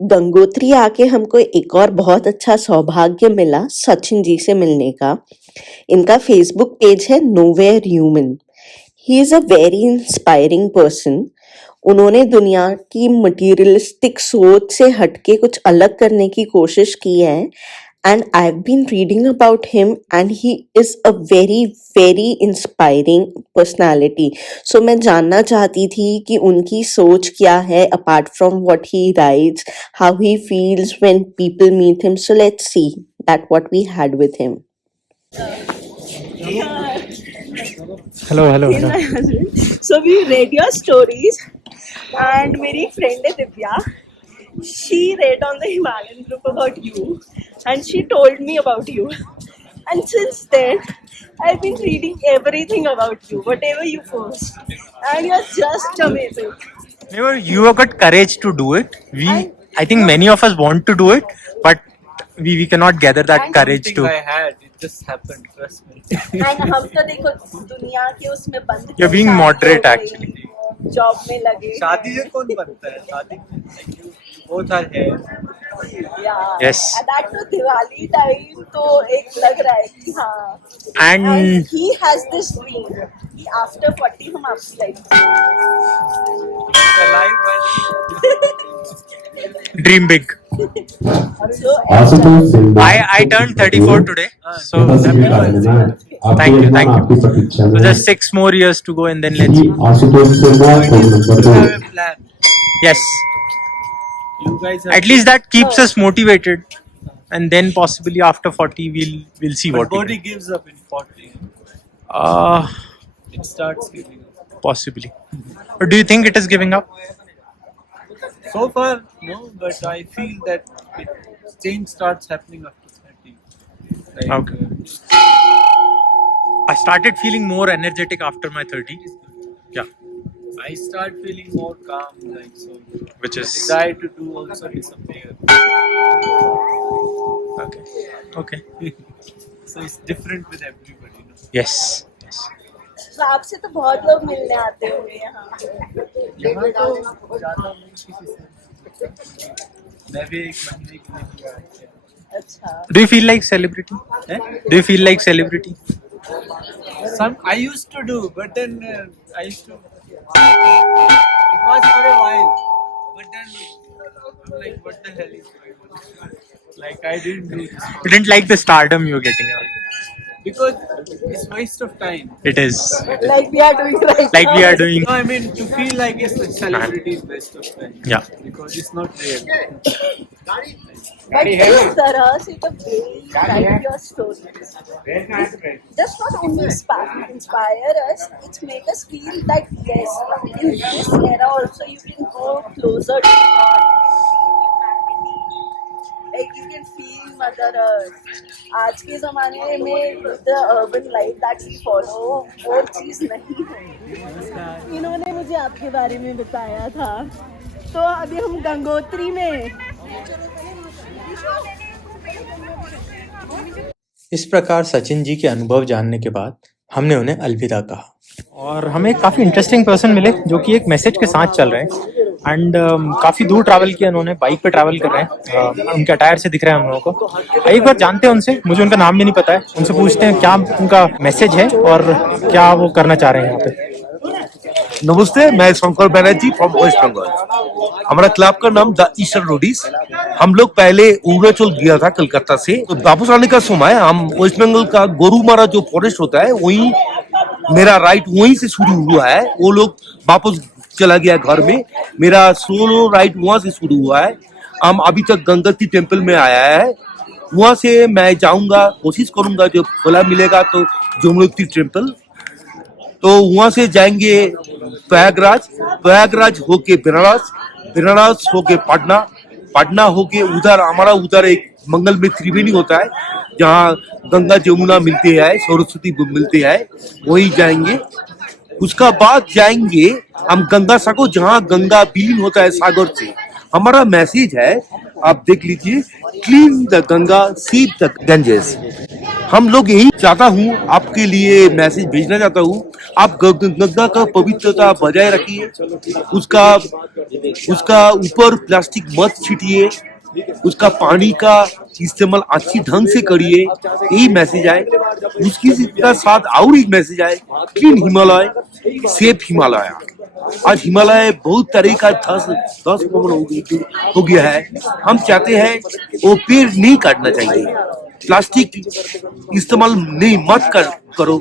गंगोत्री आके हमको एक और बहुत अच्छा सौभाग्य मिला सचिन जी से मिलने का। इनका फेसबुक पेज है nowhere human. He is a very inspiring person. उन्होंने दुनिया की मटीरियलिस्टिक सोच से हटके कुछ अलग करने की कोशिश की है and I've been reading about him and he is a very inspiring personality. So मैं जानना चाहती थी कि उनकी सोच क्या है apart from what he writes, how he feels when people meet him. So let's see that what we had with him. Hello. He's my husband. So we read your stories, and मेरी एक friend है Divya. She read on the Himalayan group about you, and she told me about you. And since then, I've been reading everything about you, whatever you post, and you're just amazing. You have got courage to do it. I think many of us want to do it, but we cannot gather that courage to. I had it just happened. Trust me. And हम तो देखो दुनिया के उसमें बंद You're being moderate actually. Job में लगे शादी से कौन बनता है? शादी में बहुत सारे हैं. Yes. दैट तो दिवाली टाइम तो एक लग रहा है कि हाँ. And he has this dream कि after 40 हम आपकी life dream big. so I turned 34 today, so thank you. So just 6 more years to go and then let's see. have a plan. Yes. You guys have At least that keeps us motivated, and then possibly after 40 we'll see but what we body do. gives up in 40. It starts giving up. Possibly. But do you think it is giving up? So far, no, but I feel that change starts happening after 30. Like, Okay. I started feeling more energetic after my 30. Yeah, I start feeling more calm, like so. which The is desire to do also disappear. okay. So it's different with everybody. No? Yes. तो आपसे तो बहुत लोग मिलने आते होंगे यहाँ. यहाँ तो ज़्यादा नहीं किसी से. मैं भी एक महीने के लिए गया था. अच्छा. Do you feel like celebrity? Do you feel like celebrity? Some I used to do, but then I used to. It was for a while, but then I'm like, what the hell is going on? Like I didn't do this You didn't like the stardom you're getting out. because it's waste of time. It is. Like we are doing right Like now. we are doing. No, I mean to feel like it's a celebrity is waste of time. Yeah. Because it's not real. But इस तरह से तो very write your stories. Just not only inspire us, it make us feel that yes, in this era also you can go closer to God, humanity. Like you can feel Mother Earth. आज के ज़माने में the urban life that we follow वो चीज़ नहीं है. इन्होंने मुझे आपके बारे में बताया था. तो अभी हम गंगोत्री में. इस प्रकार सचिन जी के अनुभव जानने के बाद हमने उन्हें अलविदा कहा और हमें काफ़ी इंटरेस्टिंग पर्सन मिले जो कि एक मैसेज के साथ चल रहे हैं एंड काफ़ी दूर ट्रैवल किया उन्होंने. बाइक पे ट्रैवल कर रहे हैं. उनके अटायर से दिख रहा है हम लोगों को. एक बार जानते हैं उनसे. मुझे उनका नाम भी नहीं पता है. उनसे पूछते हैं क्या उनका मैसेज है और क्या वो करना चाह रहे हैं यहाँ पे. नमस्ते, मैं शंकर बनर्जी फ्रॉम वेस्ट बंगाल. हमारा क्लब का नाम द ईस्टर्न रोडीज. हम लोग पहले अरुणाचल गया था कलकत्ता से. तो वापस आने का समय हम वेस्ट बंगाल का गोरुमारा जो फॉरेस्ट होता है वहीं मेरा राइड वहीं से शुरू हुआ है. वो लोग वापस चला गया घर में. मेरा सोलो राइड वहां से शुरू हुआ है. हम अभी तक गंगोत्री टेम्पल में आया है. वहां से मैं जाऊंगा, कोशिश करूंगा जब खुला मिलेगा तो यमुनोत्री टेम्पल. तो वहां से जाएंगे प्रयागराज होके बेनारस होके पटना होके उधर एक मंगल में त्रिवेणी होता है जहाँ गंगा जमुना मिलते हैं, सरस्वती मिलते हैं, वही जाएंगे. उसका बाद जाएंगे हम गंगा सागर जहाँ गंगा विलीन होता है सागर से. हमारा मैसेज है, आप देख लीजिए, clean the Ganga, save the Ganges. हम लोग यही चाहता हूँ, आपके लिए मैसेज भेजना चाहता हूँ, आप गंगा का पवित्रता बजाय रखिए, उसका ऊपर प्लास्टिक मत छीटिए, उसका पानी का इस्तेमाल अच्छी ढंग से करिए, यही मैसेज आए। उसकी साथ और एक मैसेज आए, क्लीन हिमालय, सेफ हिमालय। आज हिमालय बहुत तरह का धस हो गया है। हम चाहते हैं वो पेड़ नहीं काटना चाहिए, प्लास्टिक इस्तेमाल नहीं मत करो,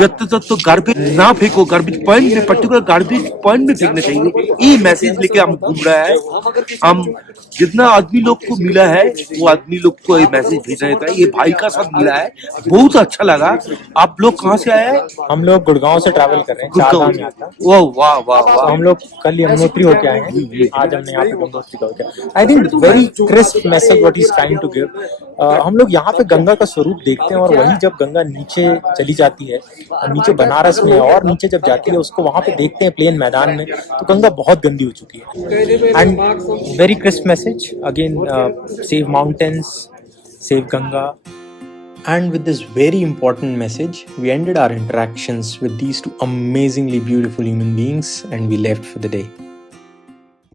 जब तक तो गार्बेज ना फेंको, गार्बेज पॉइंट में, पर्टिकुलर गार्बेज पॉइंट में फेंकना चाहिए। ये मैसेज लेके हम घूम रहा है। हम जितना आदमी लोग को मिला है वो आदमी लोग को ये मैसेज भेजना रहता है। ये भाई का साथ मिला है, बहुत अच्छा लगा। आप लोग कहाँ से आए हैं? हम लोग गुड़गांव से ट्रैवल कर रहे हैं, चारधाम यात्रा। वाह वाह वाह तो वाह। हम लोग कल यमुनोत्री होके आए हैं, आज हमने यहाँ पे गंगोत्री का होके। I think very crisp message what he is trying to give. हम लोग यहाँ पे गंगा का स्वरूप देखते हैं, और वही जब गंगा नीचे चली जाती है, नीचे बनारस में, और नीचे जब जाती है उसको वहां पे देखते हैं प्लेन मैदान में, तो गंगा बहुत गंदी हो चुकी है। And very crisp message again, save mountains, save Ganga. And with this very important message, we ended our interactions with these two amazingly beautiful human beings and we left for the day.